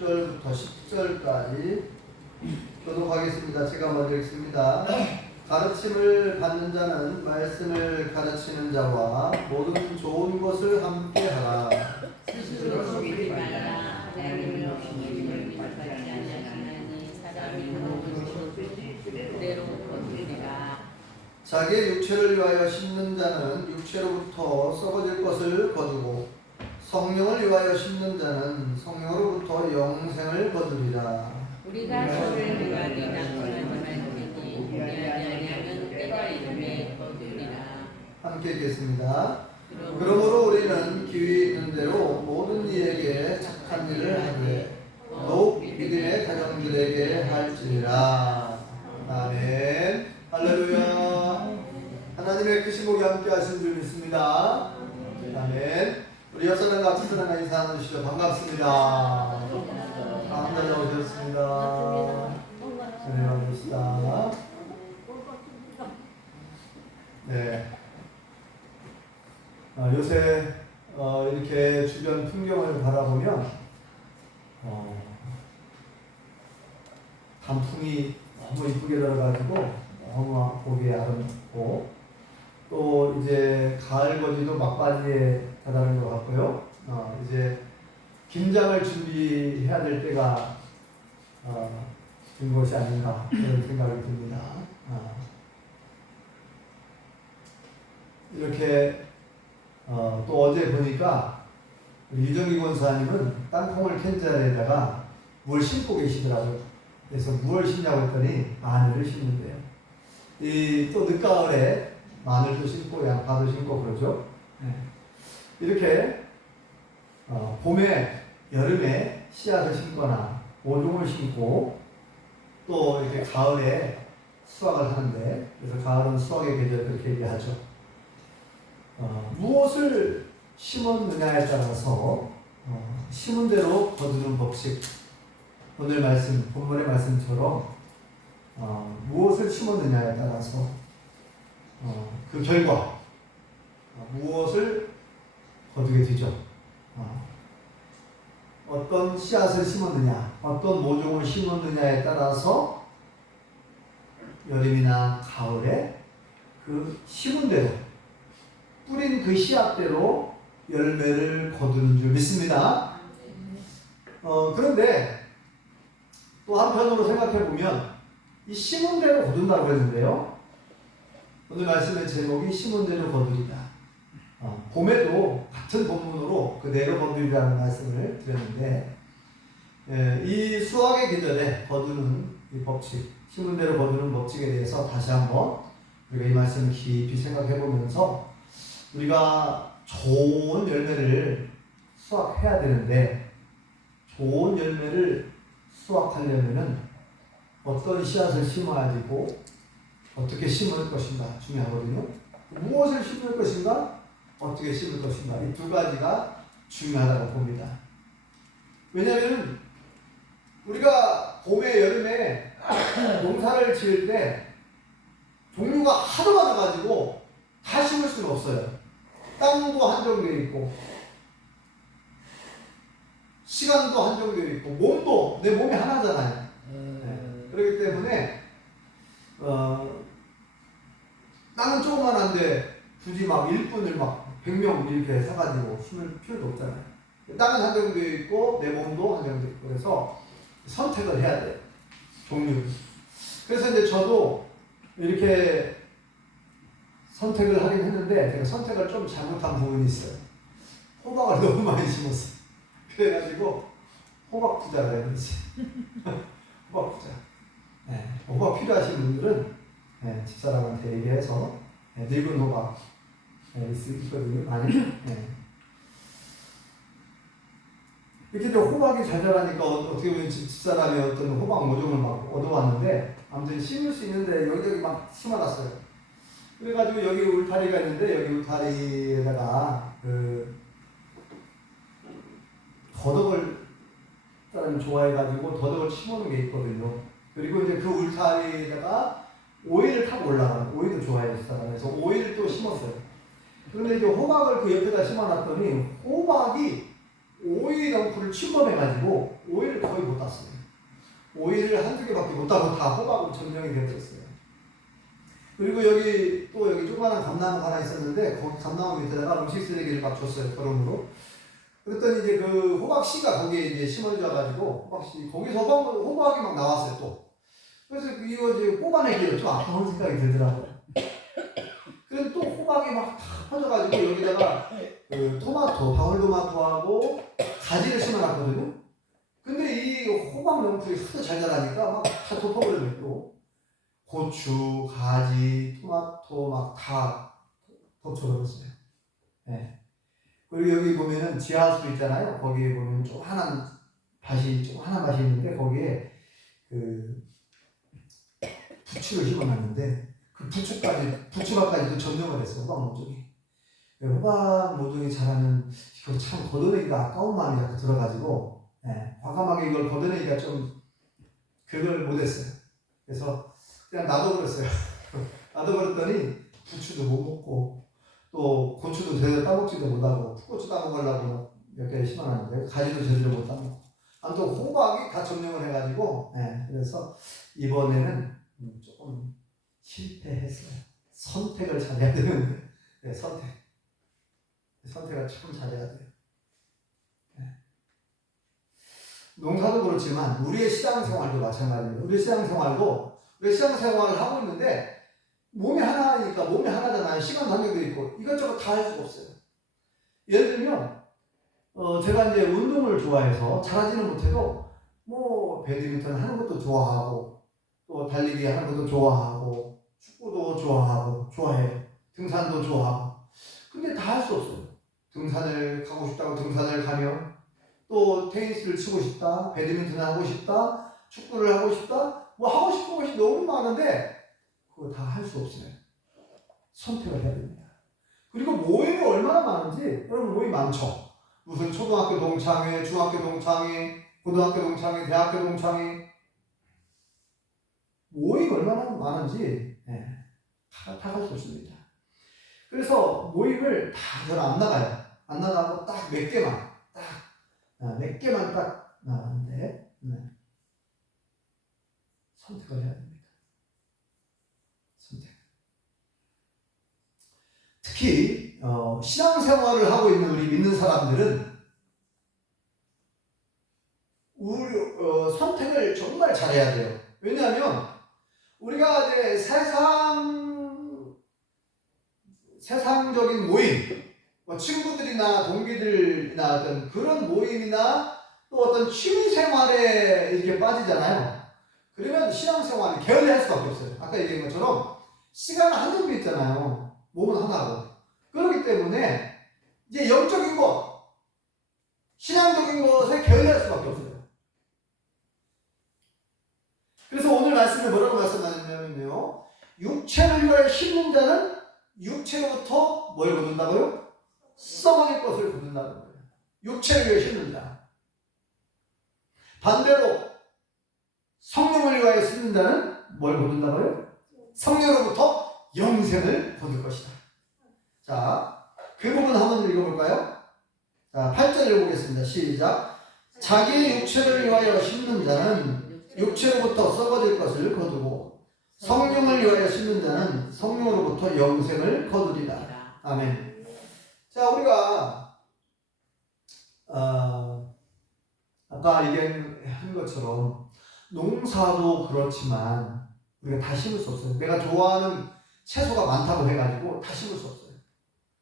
6절부터 10절까지 교독하겠습니다. 제가 먼저 읽습니다. 가르침을 받는 자는 말씀을 가르치는 자와 모든 좋은 것을 함께 하라. 스스로 속이지 말라. 하나님을 없이는 믿음을 받지 아니하나니 사람이 모든 것을 그대로 거두리라. 자기의 육체를 위하여 심는 자는 육체로부터 썩어질 것을 거두고 성령을 위하여 심는 자는 성령으로부터 영생을 거두리라. 우리가 서로를 대하리 낭떠러지 말지니 우리하지 아니하면 때가 이름에 거두리라. 함께 읽겠습니다. 그러므로 우리는 기회 있는 대로 모든 이에게 착한 일을 하되 더욱 믿음의 가정들에게 할지니라. 아멘. 할렐루야. 하나님의 크신 복이 함께 하신 줄 믿습니다. 아멘. 우리 옆사람과 앞사람과 인사 나누시죠. 반갑습니다. 감사합니다. 오셨습니다. 네, 반갑습니다. 네. 요새 이렇게 주변 풍경을 바라보면 단풍이 너무 이쁘게 들어가지고 너무 보기에 아름답고 또 이제 가을 거지도 막바지에 다다른 것 같고요. 이제 김장을 준비해야 될 때가 된 것이 아닌가 그런 생각이 듭니다. 이렇게 또 어제 보니까 유정기 권사님은 땅콩을 캔 자리에다가 뭘 심고 계시더라고요. 그래서 무엇을 심냐고 했더니 마늘을 심는데요. 또 늦가을에 마늘도 심고 양파도 심고 그러죠. 이렇게 봄에 여름에 씨앗을 심거나 모종을 심고 또 이렇게 가을에 수확을 하는데 그래서 가을은 수확의 계절 그렇게 얘기하죠. 무엇을 심었느냐에 따라서 심은 대로 거두는 법칙. 오늘 말씀, 본문의 말씀처럼 무엇을 심었느냐에 따라서 그 결과 무엇을 거두게 되죠. 어떤 씨앗을 심었느냐, 어떤 모종을 심었느냐에 따라서 여름이나 가을에 그 심은 대로 뿌린 그 씨앗대로 열매를 거두는 줄 믿습니다. 그런데 또 한편으로 생각해 보면 이 심은 대로 거둔다고 했는데요. 오늘 말씀의 제목이 심은 대로 거두리다. 봄에도 같은 본문으로 그대로 거두리라는 말씀을 드렸는데 이 수확의 계절에 거두는 이 법칙, 심은 대로 거두는 법칙에 대해서 다시 한번 우리가 이 말씀을 깊이 생각해 보면서 우리가 좋은 열매를 수확해야 되는데 좋은 열매를 수확하려면은 어떤 씨앗을 심어야 되고 어떻게 심을 것인가 중요하거든요. 무엇을 심을 것인가 어떻게 심을 것인가 이 두 가지가 중요하다고 봅니다. 왜냐하면 우리가 봄에 여름에 농사를 지을 때 종류가 하도 많아가지고 다 심을 수는 없어요. 땅도 한정되어 있고 시간도 한정되어 있고 몸도 내 몸이 하나잖아요. 그렇기 때문에 땅은 조그만한데 굳이 막 일꾼을 막 100명 이렇게 사가지고 심을 필요도 없잖아요. 땅은 한정되어 있고 내 몸도 한정되어 있고 그래서 선택을 해야 돼요. 종류. 그래서 이제 저도 이렇게 선택을 하긴 했는데 제가 선택을 좀 잘못한 부분이 있어요. 호박을 너무 많이 심었어요. 그래가지고 호박 부자가 되는지 호박 부자. 호박 필요하신 분들은 집사람한테 얘기해서 늙은 호박 있거든요. 많이. 이렇게 이제 호박이 잘 자라니까 어떻게 보면 집사람이 어떤 호박 모종을 막 얻어왔는데 아무튼 심을 수 있는데 여기저기 막 심어놨어요. 그래가지고 여기 울타리가 있는데 여기 울타리에다가 그 더덕을 사람이 좋아해가지고 더덕을 심어놓은 게 있거든요. 그리고 이제 그 울타리에다가 오이를 타고 올라가는 오이도 좋아했어요. 그래서 오이를 또 심었어요. 그런데 이제 호박을 그 옆에다 심어놨더니 호박이 오이 덩쿨을 침범해가지고 오이를 거의 오이를 한두 개밖에 못하고 다 호박으로 점령이 되었어요. 그리고 여기 조그마한 감나무가 하나 있었는데 거기 감나무 밑에다가 음식 쓰레기를 막 줬어요. 거름으로. 그랬더니 이제 그 호박씨가 거기에 이제 심어져가지고 호박씨 거기서 호박이 막 나왔어요 또. 그래서 이거 이제 뽑아내기에 좀 아까운 생각이 들더라고요. 그래서 또 호박이 막 다 퍼져가지고 여기다가 그 토마토, 방울토마토하고 가지를 심어놨거든요. 근데 이 호박 명풀이 하도 잘 자라니까 막 다 덮어버렸네 또. 고추, 가지, 토마토 막 다 덮쳐버렸어요. 네. 그리고 여기 보면은 지하수 있잖아요. 거기에 보면 조그마한 밭이 있는데 거기에 그 부추를 심어놨는데 그 부추밭까지도 점령을 했어요. 호박 모종이. 호박 모종이 자라면 이거 참 걷어내기가 아까운 마음이 자꾸 들어가지고 과감하게 이걸 걷어내기가 좀 그걸 못했어요. 그래서 그냥 놔둬버렸어요. 놔둬버렸더니 부추도 못 먹고 또 고추도 제대로 따먹지도 못하고 풋고추 따먹으려고 몇 개 심어놨는데 가지도 제대로 못 따먹고 아무튼 호박이 다 점령을 해가지고 그래서 이번에는 조금 실패했어요. 선택을 잘해야 되는데 선택을 참 잘해야 돼요. 농사도 그렇지만 우리의 시장생활도 마찬가지예요. 우리 시장생활을 하고 있는데 몸이 하나니까 몸이 하나잖아요. 시간 단계도 있고 이것저것 다 할 수가 없어요. 예를 들면 제가 이제 운동을 좋아해서 잘하지는 못해도 뭐 배드민턴 하는 것도 좋아하고 또 달리기 하는 것도 좋아하고 축구도 좋아해요. 등산도 좋아하고 근데 다 할 수 없어요. 등산을 가고 싶다고 등산을 가면 또 테니스를 치고 싶다, 배드민턴을 하고 싶다, 축구를 하고 싶다, 뭐 하고 싶은 것이 너무 많은데 그거 다 할 수 없어요. 선택을 해야 됩니다. 그리고 모임이 얼마나 많은지 여러분 모임 많죠? 무슨 초등학교 동창회, 중학교 동창회, 고등학교 동창회, 대학교 동창회 모임 얼마나 많은지 다 갈 수 없습니다. 그래서 모임을 다 저는 안 나가요. 안 나가고 딱 몇 개만 딱 나가는데 선택을 해야 됩니다. 선택. 특히 신앙생활을 하고 있는 우리 믿는 사람들은 선택을 정말 잘해야 돼요. 왜냐하면 우리가 이제 세상적인 모임, 뭐 친구들이나 동기들이나 어떤 그런 모임이나 또 어떤 취미생활에 이렇게 빠지잖아요. 그러면 신앙생활이 게을리할 수밖에 없어요. 아까 얘기한 것처럼 시간은 한정돼 있잖아요. 몸은 하나고. 그렇기 때문에 이제 영적인 것, 신앙적인 것에 게을리할 수밖에 없어요. 그래서 오늘 말씀에 뭐라고 말씀하셨냐면요. 육체를 위하여 심는 자는 육체로부터 뭘 거둔다고요? 썩어질 것을 거둔다는 거예요. 육체를 위하여 심는 자. 반대로 성령을 위하여 심는 자는 뭘 거둔다고요? 성령으로부터 영생을 거둘 것이다. 자, 그 부분 한번 읽어볼까요? 자, 8절 읽어보겠습니다. 시작. 자기의 육체를 위하여 심는 자는 육체로부터 썩어질 것을 거두고 성령을 위하여 심는 자는 성령으로부터 영생을 거두리라. 아멘. 자, 우리가 아까 얘기한 것처럼 농사도 그렇지만 우리가 다 심을 수 없어요. 내가 좋아하는 채소가 많다고 해가지고 다 심을 수 없어요.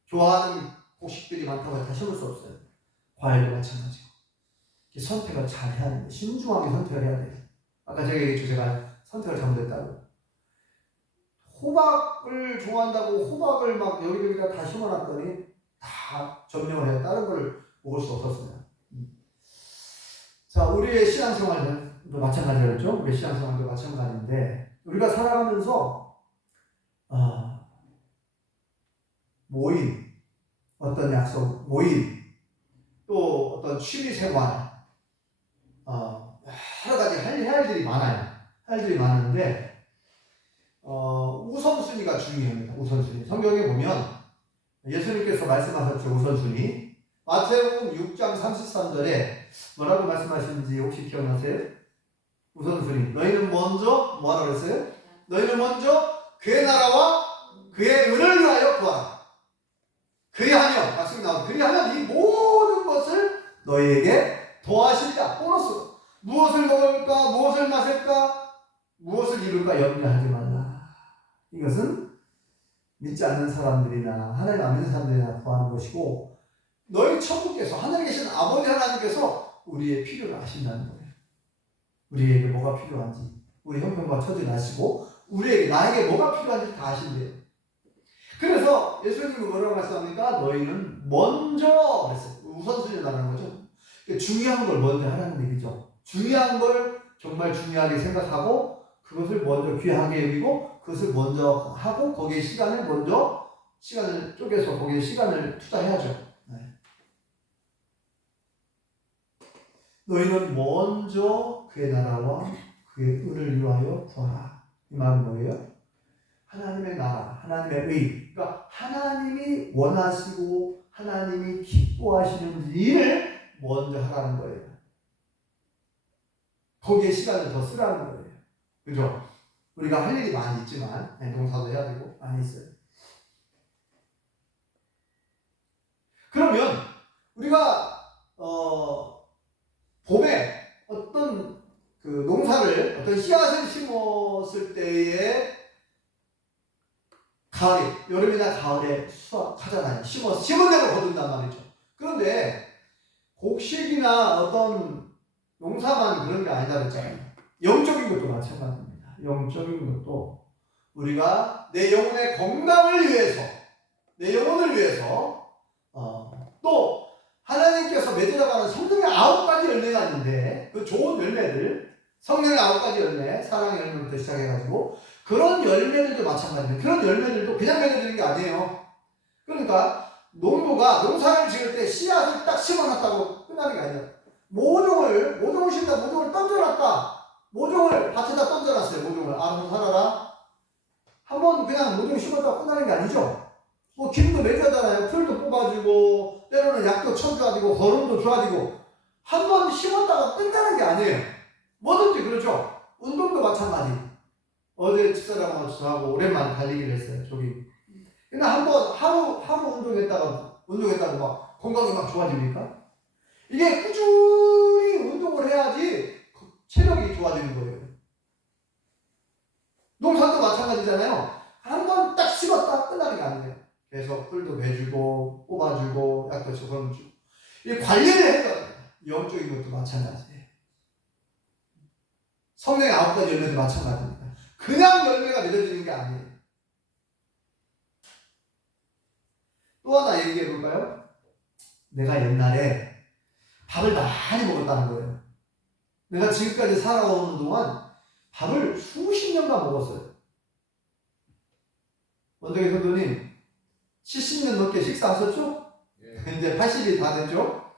좋아하는 곡식들이 많다고 해서 다 심을 수 없어요. 과일도 마찬가지고. 선택을 잘 해야 됩니다. 신중하게 선택을 해야 돼요. 아까 제가 얘기했죠. 제가 선택을 잘못했다고. 호박을 좋아한다고 호박을 막 여기저기다 다 심어놨더니 다 점령을 해요. 다른 걸 먹을 수 없었어요. 자, 우리의 신앙생활도 마찬가지였죠. 우리의 신앙생활도 마찬가지인데 우리가 살아가면서 모임, 어떤 약속, 모임, 또 어떤 취미생활 여러 가지 할 일들이 많아요. 할 일이 많은데 우선순위가 중요합니다. 우선순위. 성경에 보면 예수님께서 말씀하셨죠. 우선순위. 마태복음 6장 33절에 뭐라고 말씀하시는지 혹시 기억나세요? 우선순위. 너희는 먼저 뭐하라 그랬어요? 너희는 먼저 그의 나라와 그의 은을 위하여 구하라. 그리하면 말씀이 나오죠. 그리하면 이 모든 것을 너희에게 더하시리라. 보너스. 무엇을 먹을까? 무엇을 마실까? 무엇을 입을까? 염려하지 말라. 이것은 믿지 않는 사람들이나 하나님 안 믿는 사람들이나 구하는 것이고, 너희 천국께서 하늘에 계신 아버지 하나님께서 우리의 필요를 아신다는 거예요. 우리에게 뭐가 필요한지, 우리 형편과 처지를 아시고 우리에게 나에게 뭐가 필요한지 다 아신대요. 그래서 예수님이 뭐라고 말씀합니까? 너희는 먼저 그랬어요. 우선순위를 나가는 거죠. 중요한 걸 먼저 하라는 얘기죠. 중요한 걸 정말 중요하게 생각하고 그것을 먼저 귀하게 여기고 그것을 먼저 하고 거기에 시간을 쪼개서 거기에 시간을 투자해야죠. 네. 너희는 먼저 그의 나라와 그의 의를 위하여 구하라. 이 말은 뭐예요? 하나님의 나라, 하나님의 의, 그러니까 하나님이 원하시고 하나님이 기뻐하시는 일을 먼저 하라는 거예요. 거기에 시간을 더 쓰라는 거예요. 그죠? 우리가 할 일이 많이 있지만 농사도 해야 되고 많이 있어요. 그러면 우리가 봄에 어떤 그 농사를 어떤 씨앗을 심었을 때에 가을에, 여름이나 가을에 수확하잖아요. 심은 대로 거둔단 말이죠. 그런데 곡식이나 어떤 농사만 그런 게 아니다 그랬잖아요. 영적인 것도 마찬가지입니다. 영적인 것도 우리가 내 영혼의 건강을 위해서, 내 영혼을 위해서 또 하나님께서 맺으라고 성령의 9가지 열매가 있는데 그 좋은 열매들, 성령의 9가지 열매, 사랑의 열매부터 시작해가지고 그런 열매들도 마찬가지입니다. 그런 열매들도 그냥 맺어지는 게 아니에요. 그러니까 농사를 지을 때 씨앗을 딱 심어놨다고 끝나는 게 아니에요. 모종을 심다, 모종을 던져놨다. 모종을 밭에다 던져놨어요. 모종을 알아서 살아라. 한번 그냥 모종 심었다고 끝나는 게 아니죠. 뭐 김도 맺잖아요. 풀도 뽑아주고 때로는 약도 쳐줘가지고 거름도 좋아지고 한 번 심었다가 끝나는 게 아니에요. 뭐든지 그렇죠. 운동도 마찬가지. 어제 집사람하고 저하고 오랜만에 달리기를 했어요. 조깅. 근데 한번 하루 운동했다고 막 건강이 막 좋아집니까? 이게 꾸준히 운동을 해야지 체력이 좋아지는 거예요. 농사도 마찬가지잖아요. 한 번 딱 심었다 끝나는 게 아니에요. 계속 풀도 매주고 뽑아주고 약도 저걸 주고 이 관리를 해야 돼요. 영적인 것도 마찬가지예요. 성령의 9가지 열매도 마찬가지입니다. 그냥 열매가 맺어지는 게 아니에요. 또 하나 얘기해 볼까요? 내가 옛날에 밥을 많이 먹었다는 거예요. 내가 지금까지 살아오는 동안 밥을 수십 년간 먹었어요. 원장의 선도님 70년 넘게 식사하셨죠? 예. 이제 80이 다 됐죠?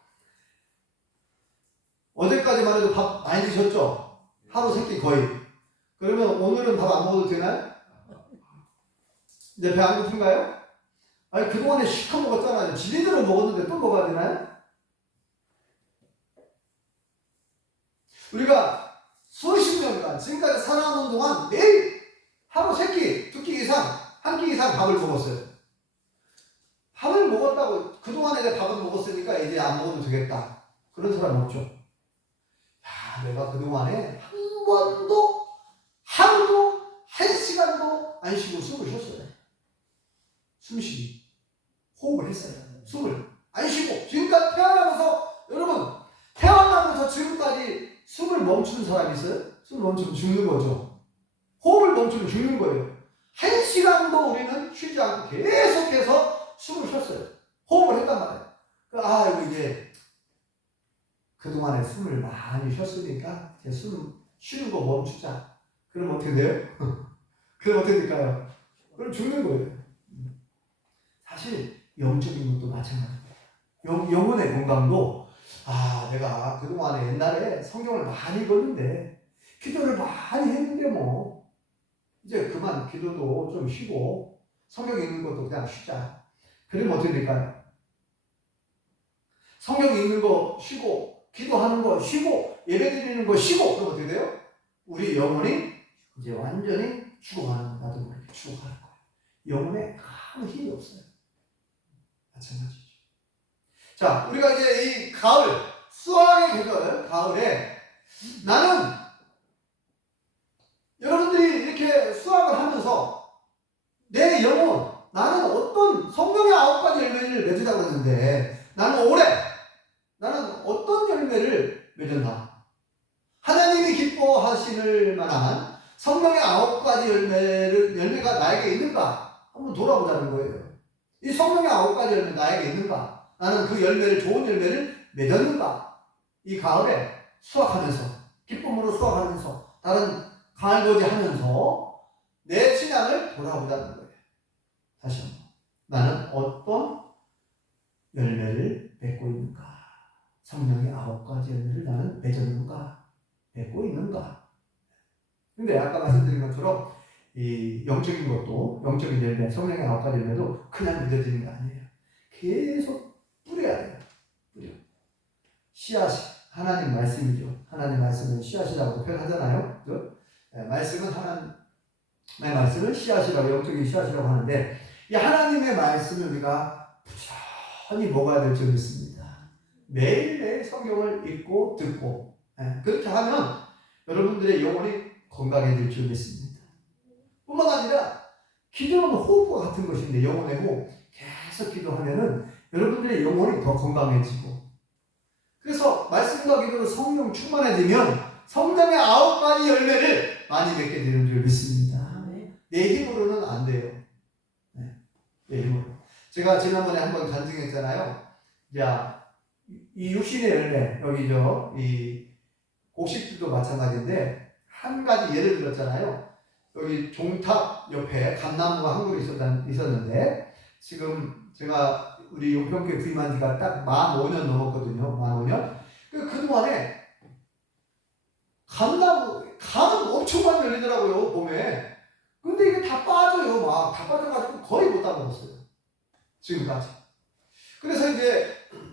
어제까지만 해도 밥 많이 드셨죠? 하루 3끼 거의. 그러면 오늘은 밥 안 먹어도 되나요? 이제 배 안 고픈가요? 아니 그동안에 실컷 먹었잖아요. 지리대로 먹었는데 또 먹어야 되나요? 우리가 수십 년간 지금까지 살아오는 동안 매일 하루 3끼, 2끼 이상, 1끼 이상 밥을 먹었어요. 밥을 먹었다고 그동안에 내 밥을 먹었으니까 이제 안 먹어도 되겠다. 그런 사람 없죠. 야, 내가 그동안에 한 번도 하루도 1시간도 안 쉬고 숨을 쉬었어요. 숨쉬기. 호흡을 했어요. 숨을 안 쉬고. 지금까지 태어나면서 여러분 태어나면서 지금까지 숨을 멈추는 사람이 있어요? 숨을 멈추면 죽는 거죠. 호흡을 멈추면 죽는 거예요. 1시간도 우리는 쉬지 않고 계속해서 숨을 쉬었어요. 호흡을 했단 말이에요. 이거 이제 그동안에 숨을 많이 쉬었으니까 이제 숨 쉬는 거 멈추자. 그럼 어떻게 돼요? 그럼 어떻게 될까요? 그럼 죽는 거예요. 사실 영적인 것도 마찬가지입니다. 영혼의 건강도 내가 그동안에 옛날에 성경을 많이 읽었는데 기도를 많이 했는데 뭐 이제 그만 기도도 좀 쉬고 성경 읽는 것도 그냥 쉬자. 그러면 어떻게 될까요? 성경 읽는 거 쉬고 기도하는 거 쉬고 예배 드리는 거 쉬고 그러면 어떻게 돼요? 우리 영혼이 이제 완전히 죽어가는 거야. 나도 모르게 죽어가는 거야. 영혼에 아무 힘이 없어요. 마찬가지죠. 자, 우리가 이제 이 가을, 수학의 계절, 가을에 나는 여러분들이 이렇게 수학을 하면서 내 영혼, 나는 어떤 성경의 9가지 열매를 맺으라고 했는데 나는 올해 나는 어떤 열매를 맺었나? 하나님이 기뻐하시는 만한 성경의 9가지 열매가 나에게 있는가? 한번 돌아보자는 거예요. 이 성경의 9가지 열매 나에게 있는가? 나는 그 열매를, 좋은 열매를 맺었는가? 이 가을에 수확하면서, 기쁨으로 수확하면서, 다른 가을거지 하면서 내 신앙을 돌아보자는 거예요. 다시 한번. 나는 어떤 열매를 맺고 있는가? 성령의 9가지 열매를 나는 맺었는가? 맺고 있는가? 근데 아까 말씀드린 것처럼 이 영적인 것도, 영적인 열매, 성령의 9가지 열매도 그냥 맺어지는 게 아니에요. 계속 뿌려야 돼요. 뿌려. 씨앗이 하나님 말씀이죠. 하나님 말씀은 씨앗이라고 표현하잖아요. 그죠? 네, 말씀은 하나님의 말씀은 씨앗이라고, 영적인 씨앗이라고 하는데 이 하나님의 말씀을 우리가 부지런히 먹어야 될 줄을 믿습니다. 매일매일 성경을 읽고 듣고 그렇게 하면 여러분들의 영혼이 건강해질 줄 믿습니다. 뿐만 아니라 기도는 호흡과 같은 것인데 영혼의 호흡 계속 기도하면은 여러분들의 영혼이 더 건강해지고 그래서 말씀과 기도로 성령 충만해지면 성령의 9가지 열매를 많이 맺게 되는 줄 믿습니다. 내 힘으로는 안 돼요. 내 힘으로. 제가 지난번에 한번 간증했잖아요. 자, 이 육신의 열매, 여기죠. 이 곡식들도 마찬가지인데, 한 가지 예를 들었잖아요. 여기 종탑 옆에 감나무가 한 그루 있었는데, 지금 제가 우리 용평교회 부임한 지가 딱 15,000년 넘었거든요. 15,000년. 그동안에 감은 엄청 많이 열리더라고요, 봄에. 근데 이게 다 빠져요. 막 다 빠져가지고 거의 못 따먹었어요. 지금까지. 그래서 이제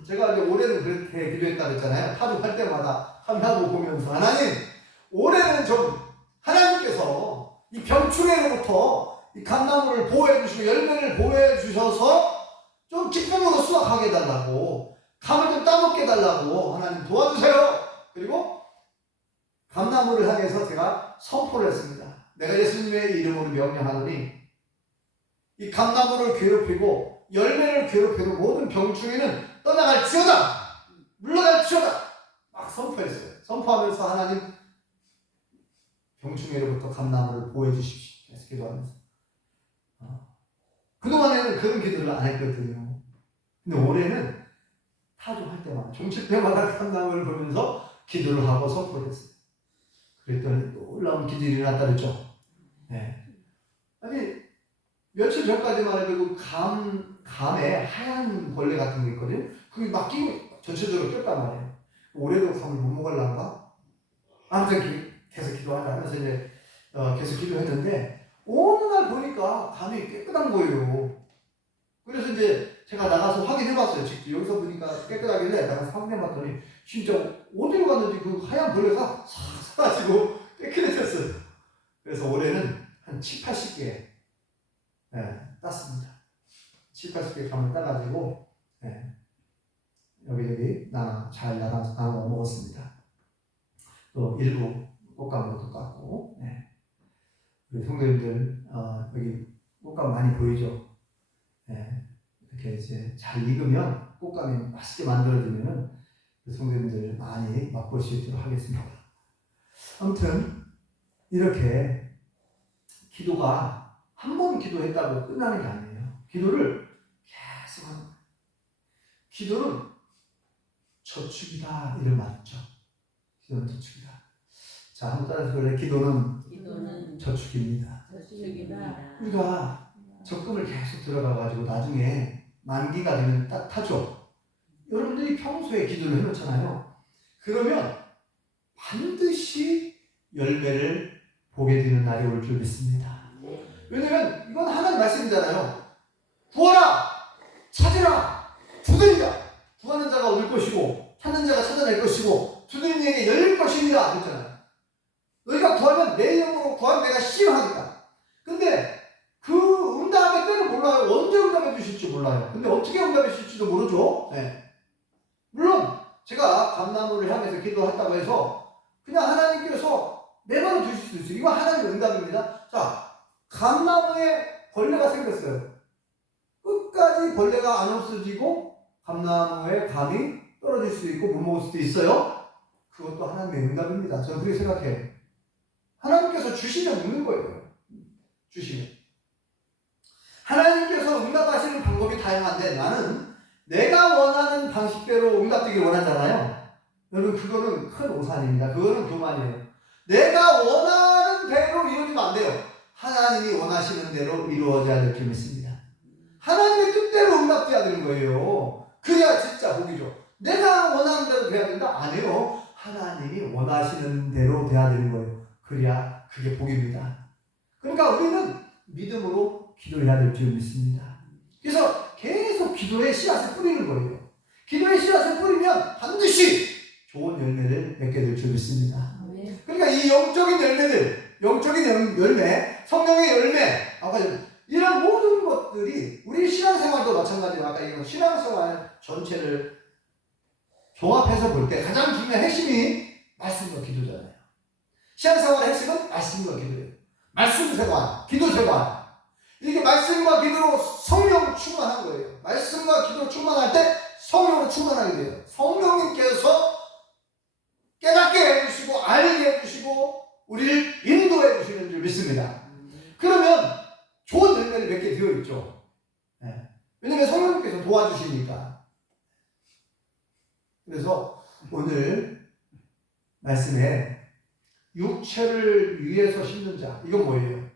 제가 이제 올해는 그렇게 기도했다 그랬잖아요. 타주할 때마다 하나님 보면서 하나님 올해는 좀 하나님께서 이 병충해로부터 이 감나무를 보호해 주시고 열매를 보호해 주셔서 좀 기쁨으로 수확하게 해달라고 감을 좀 따먹게 해달라고 하나님 도와주세요. 그리고 감나무를 향해서 제가 선포를 했습니다. 내가 예수님의 이름으로 명령하노니 이 감나무를 괴롭히고 열매를 괴롭히는 모든 병충해는 떠나갈지어다 물러갈지어다 막 선포했어요. 선포하면서 하나님 병충해로부터 감나무를 보호해 주십시오. 계속 기도하면서 그동안에는 그런 기도를 안 했거든요. 근데 올해는 타종할 때마다 종칠 때마다 감나무를 보면서 기도를 하고 선포를 했어요. 그랬더니 놀라운 기적이 일어났다 그랬죠. 네. 아니 며칠 전까지만 해도 감에 하얀 벌레 같은 게 있거든요. 그게 막 끼고 전체적으로 꼈단 말이에요. 올해도 감을 못 먹으려는가? 아무튼 계속 기도하자 하면서 이제 계속 기도했는데 어느 날 보니까 감이 깨끗한 거예요. 그래서 이제 제가 나가서 확인해봤어요. 직접 여기서 보니까 깨끗하길래 나가서 확인해봤더니 진짜 어디로 갔는지 그 하얀 벌레가 싹 사라지고 깨끗해졌어요. 그래서 올해는 한 7, 80개 땄습니다. 7, 80개 감을 따가지고 여기저기 잘 나눠 먹었습니다. 또 일부 꽃감도 땄고 우리 성도님들 여기 꽃감 많이 보이죠? 이렇게 이제 잘 익으면 꽃감이 맛있게 만들어지면은 그 성도님들 많이 맛볼 수 있도록 하겠습니다. 아무튼 이렇게 기도가 한 번 기도했다고 끝나는 게 아니에요. 기도를 계속 하는 거예요. 기도는 저축이다 이런 말 있죠. 기도는 저축이다. 자, 한번 따라서 그래. 기도는 저축입니다. 우리가 적금을 계속 들어가가지고 나중에 만기가 되면 딱 타죠. 여러분들이 평소에 기도를 해놓잖아요. 그러면 반드시 열매를 보게 되는 날이 올 줄 믿습니다. 왜냐면 이건 하나님 말씀이잖아요. 구하라, 찾으라, 두드리라. 구하는 자가 얻을 것이고 찾는 자가 찾아낼 것이고 두드리는 이에게 열릴 것입니다. 그랬잖아요. 너희가 구하면 내 이름으로 구하면 내가 시행하겠다. 근데 그 응답의 때는 몰라요. 언제 응답해 주실지 몰라요. 근데 어떻게 응답해 주실지도 모르죠. 네. 물론 제가 감나무를 향해서 기도했다고 해서 그냥 하나님께서 내버려 두실 수 있어요. 이거 하나님의 응답입니다. 자, 감나무에 벌레가 생겼어요. 끝까지 벌레가 안 없어지고 감나무에 감이 떨어질 수 있고 못 먹을 수도 있어요. 그것도 하나님의 응답입니다. 저는 그렇게 생각해요. 하나님께서 주시면 먹는 거예요. 주시면. 하나님께서 응답하시는 방법이 다양한데 나는 내가 원하는 방식대로 응답되길 원하잖아요. 여러분 그거는 큰 오산입니다. 그거는 교만이에요. 내가 원하는 대로 이루어지면 안 돼요. 하나님이 원하시는 대로 이루어져야 될 줄 믿습니다. 하나님의 뜻대로 응답돼야 되는 거예요. 그래야 진짜 복이죠. 내가 원하는 대로 돼야 된다? 아니에요. 하나님이 원하시는 대로 돼야 되는 거예요. 그래야 그게 복입니다. 그러니까 우리는 믿음으로 기도해야 될 줄 믿습니다. 그래서 계속 기도의 씨앗을 뿌리는 거예요. 기도의 씨앗을 뿌리면 반드시 좋은 열매를 맺게 될 줄 믿습니다. 그러니까 이 영적인 열매들, 영적인 열매, 성령의 열매, 아까 이런 모든 것들이 우리 신앙생활도 마찬가지로 아까 이런 신앙생활 전체를 종합해서 볼 때 가장 중요한 핵심이 말씀과 기도잖아요. 신앙생활의 핵심은 말씀과 기도예요. 말씀 생활, 기도 생활. 이게 말씀과 기도로 성령 충만한 거예요. 말씀과 기도로 충만할 때 성령으로 충만하게 돼요. 성령님께서 깨닫게 해주시고 알게 해주시고 우리를 인도해 주시는 줄 믿습니다. 그러면 좋은 열매를 맺게 되어 있죠. 네. 왜냐하면 성령님께서 도와주시니까. 그래서 오늘 말씀에 육체를 위해서 심는 자, 이건 뭐예요?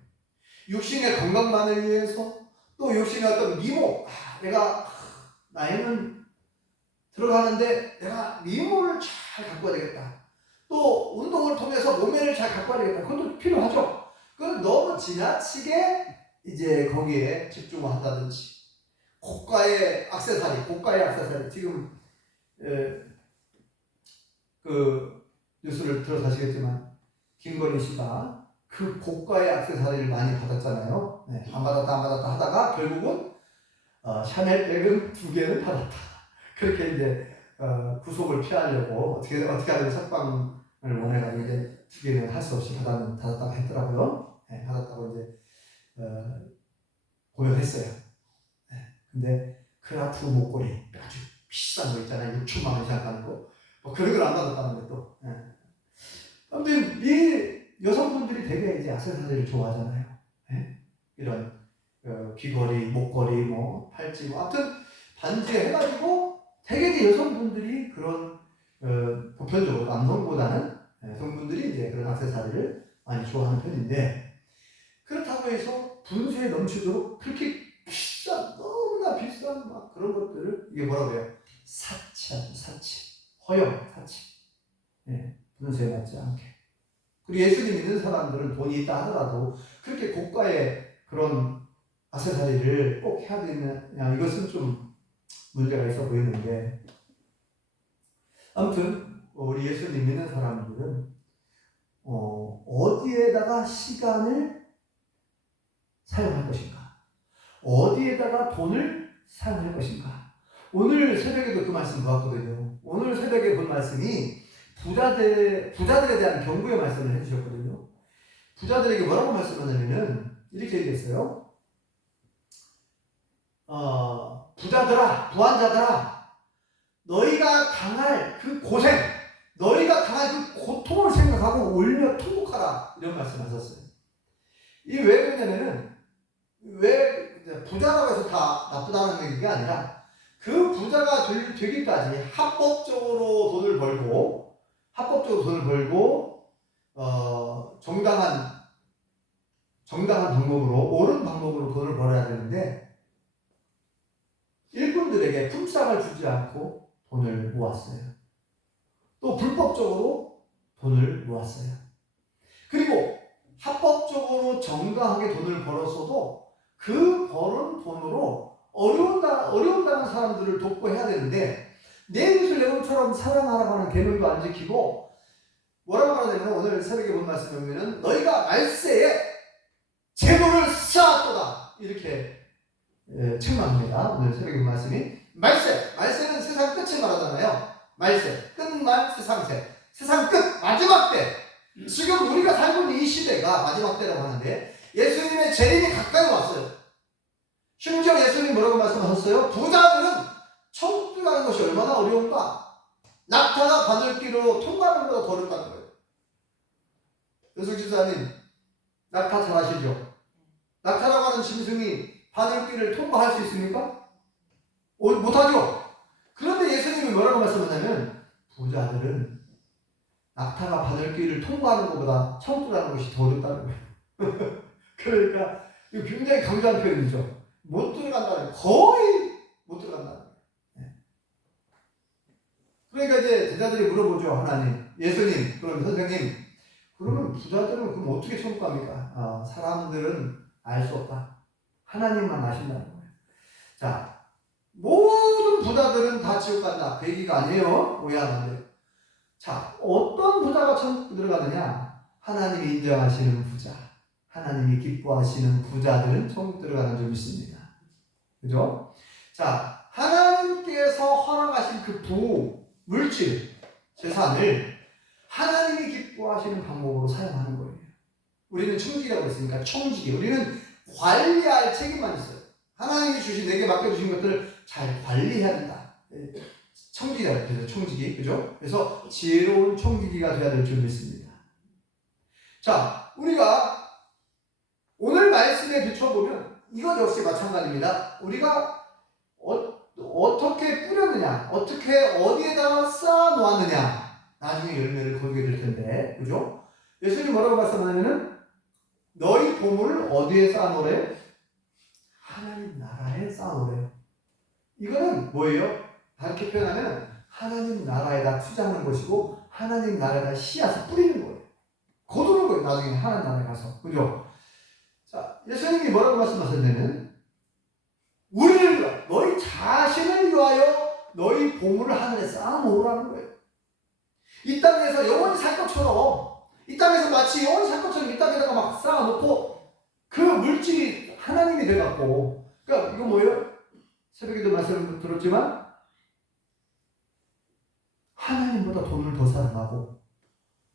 육신의 건강만을 위해서, 또 육신의 어떤 미모, 내가 나이는 들어가는데 내가 미모를 잘 가꿔야 되겠다. 또 운동을 통해서 몸매를 잘 가꿔야 되겠다. 그것도 필요하죠. 그건 너무 지나치게 이제 거기에 집중을 한다든지, 고가의 액세서리, 지금 그 뉴스를 들어서 아시겠지만 김건희 씨가 그 고가의 액세서리를 많이 받았잖아요. 네, 안 받았다 하다가 결국은 샤넬 백은 2개를 받았다. 그렇게 이제 구속을 피하려고 어떻게 하든 석방을 원해가지고 이제 2개는 할 수 없이 받았다고 했더라고요. 네, 받았다고 이제 고백했어요. 네, 근데 크라프 목걸이 아주 비싼 거 있잖아요. 6천만 원 이상 하는 거. 뭐 그런 걸 안 받았다는 것도. 네. 아무튼 이 여성분들이 되게 이제 액세서리를 좋아하잖아요. 네? 이런 귀걸이, 목걸이, 뭐 팔찌, 뭐 아무튼 반지 해가지고 되게 여성분들이 그런 보편적으로 남성보다는 여성분들이 이제 그런 액세서리를 많이 좋아하는 편인데, 그렇다고 해서 분수에 넘치도록 그렇게 너무나 비싼 막 그런 것들을 이게 뭐라고 해요? 사치하죠, 사치. 허영, 사치. 네, 분수에 맞지 않게. 그리고 예수님 믿는 사람들은 돈이 있다 하더라도 그렇게 고가의 그런 액세서리를 꼭 해야 되느냐, 이것은 좀 문제가 있어 보이는데, 아무튼 우리 예수님 믿는 사람들은 어디에다가 시간을 사용할 것인가, 어디에다가 돈을 사용할 것인가. 오늘 새벽에도 그 말씀 보았거든요. 오늘 새벽에 본 말씀이 부자들에 대한 경고의 말씀을 해주셨거든요. 부자들에게 뭐라고 말씀하냐면은 이렇게 얘기했어요. 부자들아, 부한자들아, 너희가 당할 그 고생, 너희가 당할 그 고통을 생각하고 울며 통곡하라, 이런 말씀하셨어요. 이게 왜 그러냐면은, 왜 부자라고 해서 다 나쁘다는 얘기가 아니라 그 부자가 되기까지 합법적으로 돈을 벌고 정당한 방법으로, 옳은 방법으로 돈을 벌어야 되는데, 일꾼들에게 품삯을 주지 않고 돈을 모았어요. 또 불법적으로 돈을 모았어요. 그리고 합법적으로 정당하게 돈을 벌었어도 그 버는 돈으로 어려운 당한 사람들을 돕고 해야 되는데, 내 것을 내 것처럼 사랑하라고 하는 계명도 안 지키고, 뭐라고 말하냐면 오늘 새벽에 본 말씀에 보면은 너희가 말세에 재물을 쌓았도다 이렇게 책망합니다. 오늘 새벽 말씀이 말세는 세상 끝을 말하잖아요. 말세, 끝말 세상세, 세상 끝 마지막 때. 지금 우리가 살고 있는 이 시대가 마지막 때라고 하는데 예수님의 재림이 가까이 왔어요. 심지어 예수님 뭐라고 말씀하셨어요? 부자들은 천국 들어가는 것이 얼마나 어려운가. 낙타가 바늘길로 통과하는 것보다 더 어렵다는 거예요. 윤석 집사님, 낙타 잘 아시죠? 낙타라고 하는 짐승이 바늘길을 통과할 수 있습니까? 못하죠? 그런데 예수님이 뭐라고 말씀하냐면 부자들은 낙타가 바늘길을 통과하는 것보다 천국 들어가는 것이 더 어렵다는 거예요. 그러니까 이거 굉장히 강조한 표현이죠. 못 들어간다는 거예요. 거의 못 들어간다는 거예요. 그러니까 이제 제자들이 물어보죠. 하나님, 예수님, 그럼 선생님, 그러면 부자들은 그럼 어떻게 천국 갑니까? 사람들은 알 수 없다. 하나님만 아신다는 거예요. 자, 모든 부자들은 다 지옥 간다. 그 얘기가 아니에요. 오해하면 안 돼요. 자, 어떤 부자가 천국 들어가느냐? 하나님이 인정하시는 부자, 하나님이 기뻐하시는 부자들은 천국 들어가는 줄 믿습니다. 그죠? 자, 하나님께서 허락하신 그 물질, 재산을 하나님이 기뻐하시는 방법으로 사용하는 거예요. 우리는 청지기라고 했으니까 청지기. 우리는 관리할 책임만 있어요. 하나님이 주신, 내게 맡겨주신 것들을 잘 관리해야 된다. 청지기라고 해서 청지기. 그죠? 그래서 지혜로운 청지기가 되어야 될 줄 믿습니다. 자, 우리가 오늘 말씀에 비춰보면 이것 역시 마찬가지입니다. 우리가 어떻게 뿌렸느냐, 어떻게 어디에다가 쌓아 놓았느냐, 나중에 열매를 거두게 될 텐데, 그죠? 예수님 뭐라고 말씀하냐면은 너희 보물을 어디에 쌓아 놓으래? 하나님 나라에 쌓아 놓으래. 이거는 뭐예요? 다르게 표현하면 하나님 나라에다 투자하는 것이고 하나님 나라에다 씨앗을 뿌리는 거예요. 거두는 거예요. 나중에 하나님 나라에 가서, 그죠? 자, 예수님이 뭐라고 말씀하셨냐면 우리를 위하여, 너희 자신을 위하여 너희 보물을 하늘에 쌓아놓으라는 거예요. 이 땅에서 영원히 살 것처럼, 이 땅에서 마치 영원히 살 것처럼 이 땅에다가 막 쌓아놓고 그 물질이 하나님이 돼갖고, 그러니까 이거 뭐예요? 새벽에도 말씀을 들었지만 하나님보다 돈을 더 사랑하고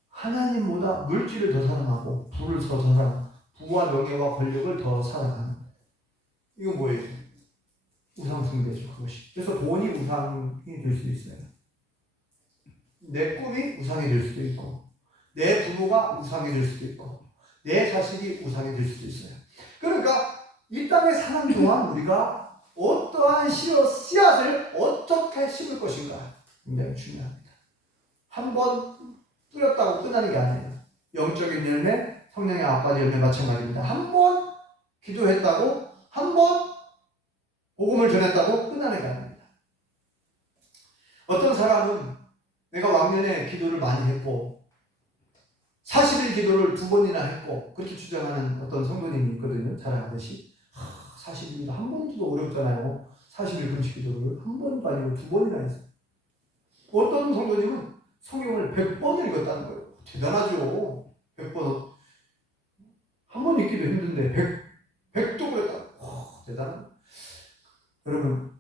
하나님보다 물질을 더 사랑하고 부를 더 사랑하고 부와 명예와 권력을 더 사랑하는, 이건 뭐예요? 우상 숭배죠, 그것이. 그래서 돈이 우상이 될 수도 있어요. 내 꿈이 우상이 될 수도 있고, 내 부모가 우상이 될 수도 있고, 내 자식이 우상이 될 수도 있어요. 그러니까 이 땅에 사는 동안 우리가 어떠한 씨앗을 어떻게 심을 것인가 굉장히 중요합니다. 한번 뿌렸다고 끝나는 게 아니에요. 영적인 열매, 성령의 아빠의 열매 마찬가지입니다. 한 번 기도했다고, 한 번 복음을 전했다고 끝나는 게 아닙니다. 어떤 사람은 내가 왕년에 기도를 많이 했고 40일 기도를 2번이나 했고 그렇게 주장하는 어떤 성도님이 있거든요. 잘 아듯이 40일도 한 번도 어렵잖아요. 40일 금식 기도를 한 번도 아니고 2번이나 했어요. 어떤 성도님은 성경을 100번을 읽었다는 거예요. 대단하죠. 100번. 한 번 읽기도 힘든데 100도 그랬다. 대단한. 여러분,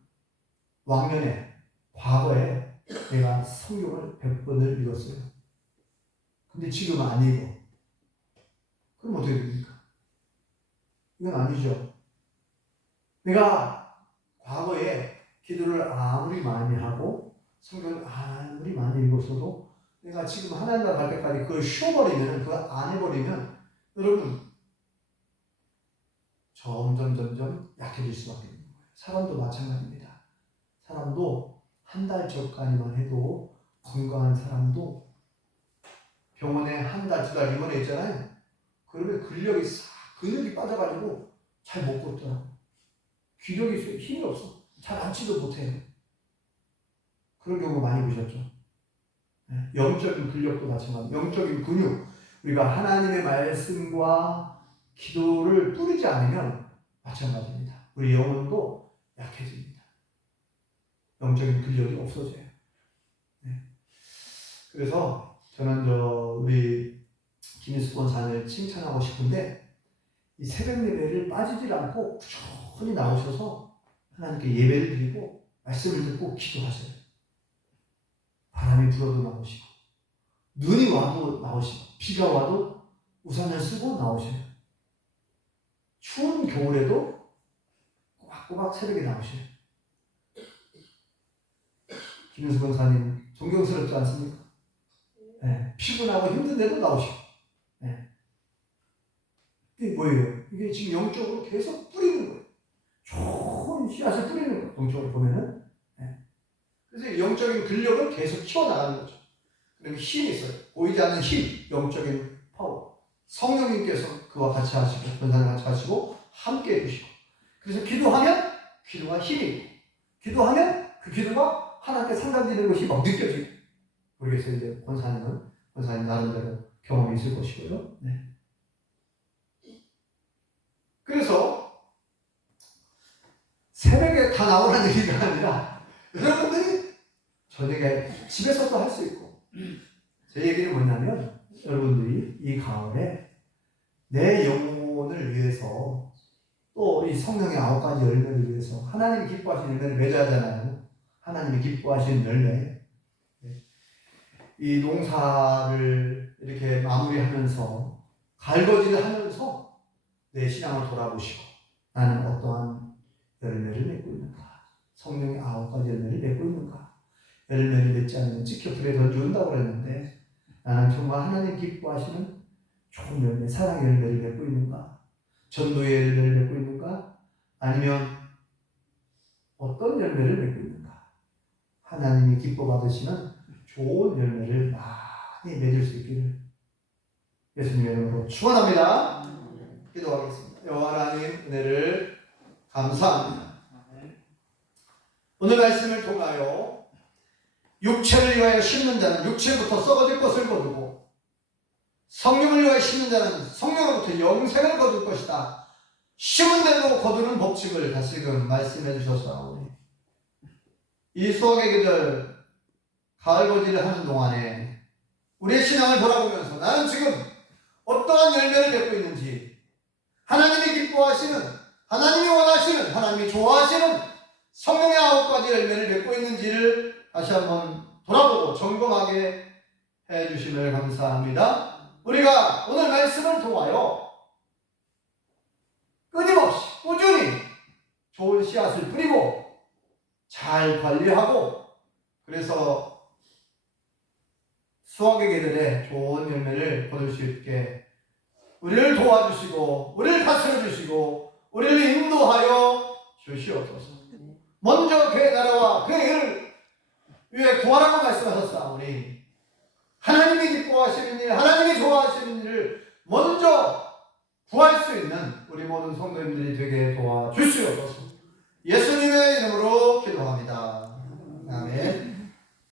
왕년에, 과거에 내가 성경을 100번을 읽었어요. 근데 지금 안 읽어. 그럼 어떻게 됩니까? 이건 아니죠. 내가 과거에 기도를 아무리 많이 하고 성경을 아무리 많이 읽었어도 내가 지금 하나님 나라 갈 때까지 그걸 쉬어버리면, 그걸 안 해버리면 여러분 점점 약해질 수밖에 없는 거예요. 사람도 마찬가지입니다. 사람도 한 달 전까지만 해도 건강한 사람도 병원에 한 달, 2달 입원해 있잖아요. 그러면 근력이 근육이 빠져가지고 잘 못 걷더라고. 기력이 힘이 없어. 잘 앉지도 못해요. 그런 경우 많이 보셨죠? 영적인 근력도 마찬가지. 영적인 근육. 우리가 하나님의 말씀과 기도를 뿌리지 않으면 마찬가지입니다. 우리 영혼도 약해집니다. 영적인 근력이 없어져요. 그래서 저는 우리 김인수 권사님을 칭찬하고 싶은데 이 새벽 예배를 빠지질 않고 꾸준히 나오셔서 하나님께 예배를 드리고 말씀을 듣고 기도하세요. 바람이 불어도 나오시고 눈이 와도 나오시고 비가 와도 우산을 쓰고 나오셔요. 추운 겨울에도 꼬박꼬박 새벽에 나오셔요. 김인수 권사님 존경스럽지 않습니까? 네, 피곤하고 힘든데도 나오시고. 네. 이게 뭐예요? 이게 지금 영적으로 계속 뿌리는 거예요. 좋은 씨앗을 뿌리는 거예요. 영적으로 보면은. 네. 그래서 영적인 근력을 계속 키워나가는 거죠. 그러면 힘이 있어요. 보이지 않는 힘, 영적인 파워. 성령님께서 그와 같이 하시고, 권사님 같이 하시고, 함께 해주시고. 그래서 기도하면 기도가 힘이 있고, 기도하면 그 기도가 하나님께 상담되는 것이 막 느껴지고. 모르겠어요. 이제 권사님 나름대로 경험이 있을 것이고요. 네. 그래서 새벽에 다 나오라는 얘기가 아니라 여러분들이 저녁에 집에서도 할 수 있고 제 얘기는 뭐냐면 여러분들이 이 가을에 내 영혼을 위해서 또 이 성령의 9가지 열매를 위해서 하나님이 기뻐하시는 열매를 맺어야 하잖아요. 하나님이 기뻐하시는 열매. 이 농사를 이렇게 마무리하면서 갈거지를 하면서 내 신앙을 돌아보시고 나는 어떠한 열매를 맺고 있는가? 성령의 9가지 열매를 맺고 있는가? 열매를 맺지 않으면 찍혀 불에 던져온다고 그랬는데 나는 정말 하나님 기뻐하시는 좋은 열매, 사랑의 열매를 맺고 있는가? 전도의 열매를 맺고 있는가? 아니면 어떤 열매를 맺고 있는가? 하나님이 기뻐 받으시는 좋은 열매를 많이 맺을 수 있기를 예수님의 이름으로 축원합니다. 기도하겠습니다. 여호와 하나님 은혜를 감사합니다. 오늘 말씀을 통하여 육체를 위하여 심는 자는 육체부터 썩어질 것을 거두고 성령을 위하여 심는 자는 성령으로부터 영생을 거둘 것이다. 심은 대로 거두는 법칙을 다시금 말씀해 주셔서 이 수학의 계절 가을거지를 하는 동안에 우리의 신앙을 돌아보면서 나는 지금 어떠한 열매를 맺고 있는지 하나님이 기뻐하시는, 하나님이 원하시는, 하나님이 좋아하시는 성령의 9가지 열매를 맺고 있는지를 다시 한번 돌아보고 점검하게 해주심을 감사합니다. 우리가 오늘 말씀을 통하여 끊임없이 꾸준히 좋은 씨앗을 뿌리고 잘 관리하고 그래서 수학의 계절에 좋은 열매를 거둘 수 있게 우리를 도와주시고 우리를 다스려 주시고 우리를 인도하여 주시옵소서. 먼저 그의 나라와 그의 일을 위해 구하라고 말씀하셨사오니 하나님이 기뻐하시는 일, 하나님이 좋아하시는 일을 먼저 구할 수 있는 우리 모든 성도님들이 되게 도와주시옵소서. 예수님의 이름으로